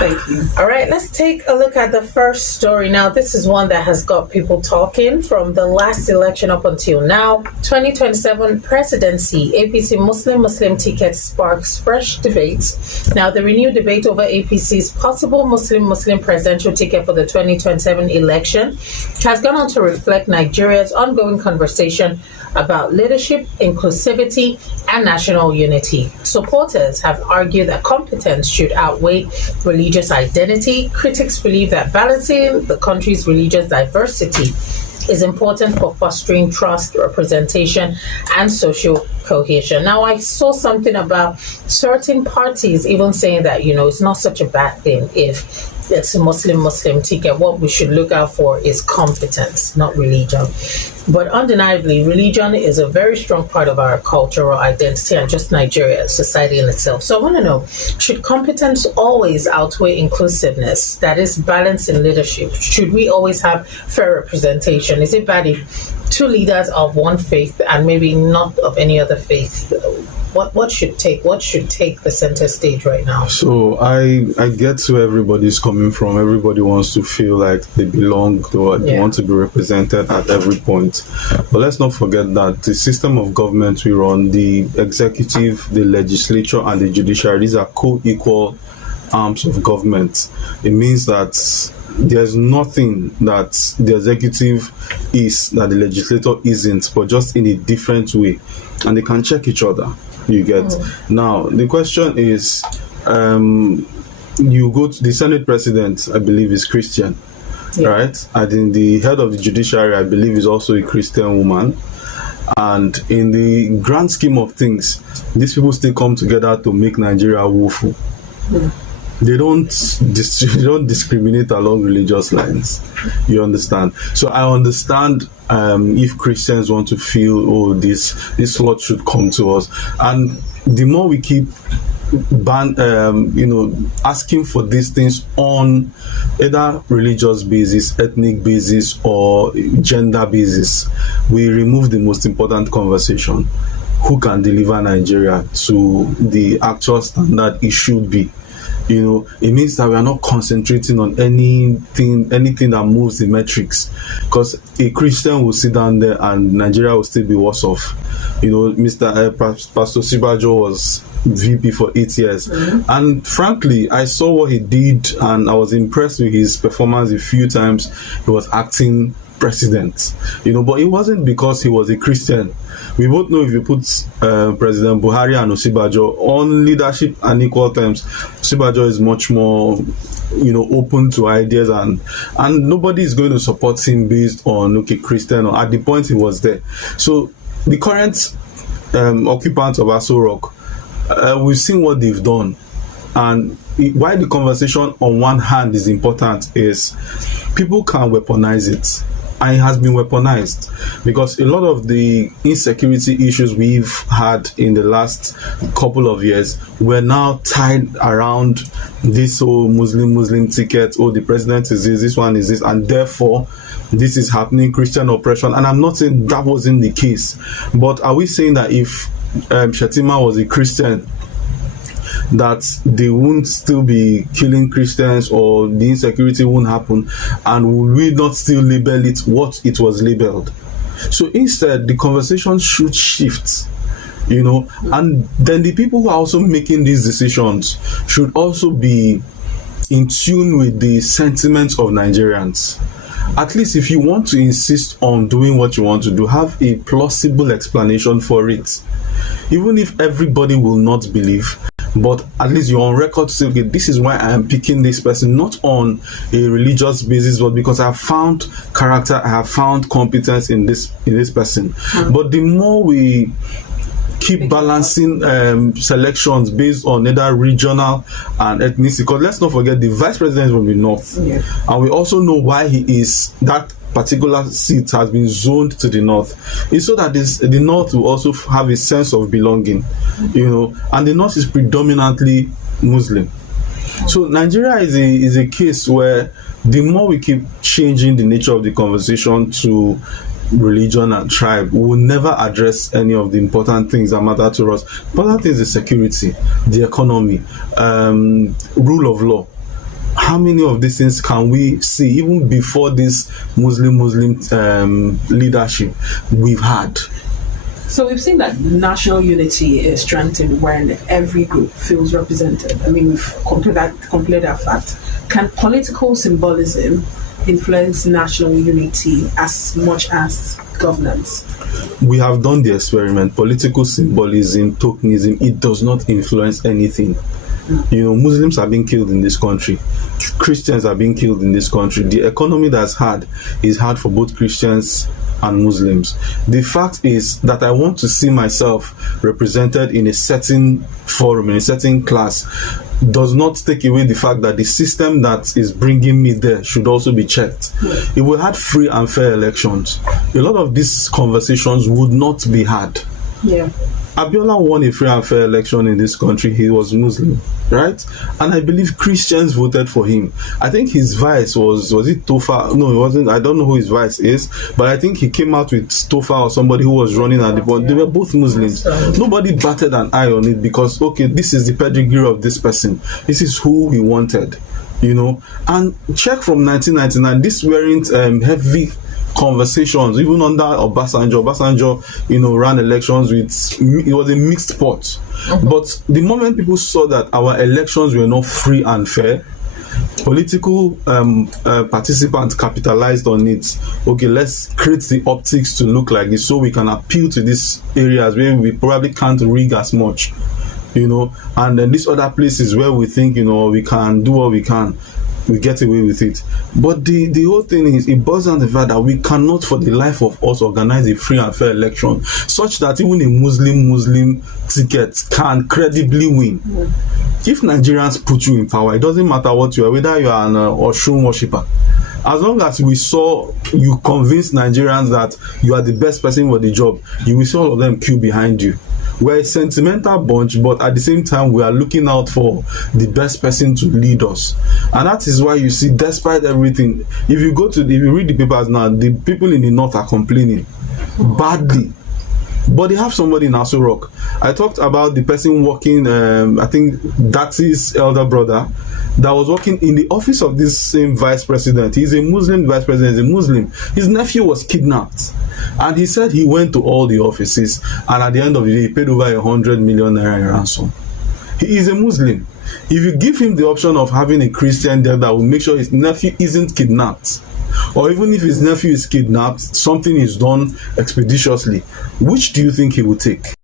Thank you. All right, let's take a look at the first story. Now, this is one that has got people talking from the last election up until now. 2027 presidency, APC Muslim ticket sparks fresh debate. Now, the renewed debate over APC's possible Muslim presidential ticket for the 2027 election has gone on to reflect Nigeria's ongoing conversation about leadership, inclusivity, and national unity. Supporters have argued that competence should outweigh religious identity. Critics believe that balancing the country's religious diversity is important for fostering trust, representation, and social cohesion. Now, I saw something about certain parties even saying that, it's not such a bad thing if it's a Muslim ticket. What we should look out for is competence, not religion. But undeniably, religion is a very strong part of our cultural identity and just Nigeria, society in itself. So I want to know, should competence always outweigh inclusiveness? That is, balance in leadership. Should we always have fair representation? Is it bad if two leaders of one faith and maybe not of any other faith? What should take the center stage right now? So I get where everybody's coming from. Everybody wants to feel like they belong, they want to be represented at every point. But let's not forget that the system of government we run, the executive, the legislature, and the judiciary, these are co-equal arms of government. It means that there's nothing that the executive is that the legislator isn't, but just in a different way, and they can check each other. You get. Now the question is, you go to the Senate president, I believe, is Christian, right? And in the head of the judiciary, I believe, is also a Christian woman. And in the grand scheme of things, these people still come together to make Nigeria woeful. They don't discriminate along religious lines. You understand? So I understand if Christians want to feel, this lot should come to us, and the more we keep asking for these things on either religious basis, ethnic basis, or gender basis, we remove the most important conversation: who can deliver Nigeria to the actual standard it should be. It means that we are not concentrating on anything that moves the metrics, because a Christian will sit down there and Nigeria will still be worse off. Pastor Sibajo was VP for 8 years, and frankly, I saw what he did and I was impressed with his performance. A few times he was acting president, but it wasn't because he was a Christian. We both know if you put President Buhari and Osibajo on leadership and equal terms, Osibajo is much more, open to ideas, and nobody is going to support him based on Christian or at the point he was there. So the current occupants of Aso Rock, we've seen what they've done, and why the conversation on one hand is important is people can weaponize it. And it has been weaponized because a lot of the insecurity issues we've had in the last couple of years were now tied around this whole Muslim ticket. The president is this one is this, and therefore this is happening, Christian oppression. And I'm not saying that wasn't the case, but are we saying that if Shettima was a Christian, that they won't still be killing Christians, or the insecurity won't happen, and will we not still label it what it was labeled? So instead, the conversation should shift, and then the people who are also making these decisions should also be in tune with the sentiments of Nigerians. At least if you want to insist on doing what you want to do, have a plausible explanation for it. Even if everybody will not believe, but at least you're on record to say, okay, this is why I am picking this person, not on a religious basis, but because I have found character, I have found competence in this person. But the more we keep balancing selections based on either regional and ethnicity, because let's not forget the vice president is from the north, and we also know why he is that particular seat has been zoned to the north. It's so that the north will also have a sense of belonging, and the north is predominantly Muslim. So Nigeria is a case where the more we keep changing the nature of the conversation to religion and tribe, we will never address any of the important things that matter to us. Important things is security, the economy, rule of law. How many of these things can we see even before this Muslim leadership we've had? So we've seen that national unity is strengthened when every group feels represented. I mean, we've completed that fact. Can political symbolism influence national unity as much as governance? We have done the experiment. Political symbolism, tokenism, it does not influence anything. You know, Muslims are being killed in this country. Christians are being killed in this country. The economy that's hard is hard for both Christians and Muslims. The fact is that I want to see myself represented in a certain forum, in a certain class, does not take away the fact that the system that is bringing me there should also be checked. If we had free and fair elections, a lot of these conversations would not be had. Yeah. Abiola won a free and fair election in this country. He was Muslim, right? And I believe Christians voted for him. I think his vice was it Tofa? No, it wasn't. I don't know who his vice is, but I think he came out with Tofa or somebody who was running at the point. They were both Muslims. Nobody batted an eye on it because, okay, this is the pedigree of this person. This is who he wanted, you know. And check from 1999, this weren't heavy conversations, even under Obasanjo, you know, ran elections with, it was a mixed pot. But the moment people saw that our elections were not free and fair, political participants capitalized on it. Okay, let's create the optics to look like this so we can appeal to these areas where we probably can't rig as much, you know, and then these other places where we think, you know, we can do what we can, we get away with it. But the whole thing is, it boils down to the fact that we cannot for the life of us organize a free and fair election such that even a Muslim ticket can credibly win. If Nigerians put you in power, it doesn't matter what you are, whether you are an Oshun worshipper. As long as we saw you convince Nigerians that you are the best person for the job, you will see all of them queue behind you. We're a sentimental bunch, but at the same time, we are looking out for the best person to lead us. And that is why you see, despite everything, if you read the papers now, the people in the north are complaining badly. But they have somebody in Aso Rock. I talked about the person working, I think that's his elder brother, that was working in the office of this same vice president. He's a Muslim, vice president is a Muslim. His nephew was kidnapped. And he said he went to all the offices, and at the end of the day, he paid over 100 million naira in ransom. He is a Muslim. If you give him the option of having a Christian there that will make sure his nephew isn't kidnapped, or even if his nephew is kidnapped, something is done expeditiously, which do you think he will take?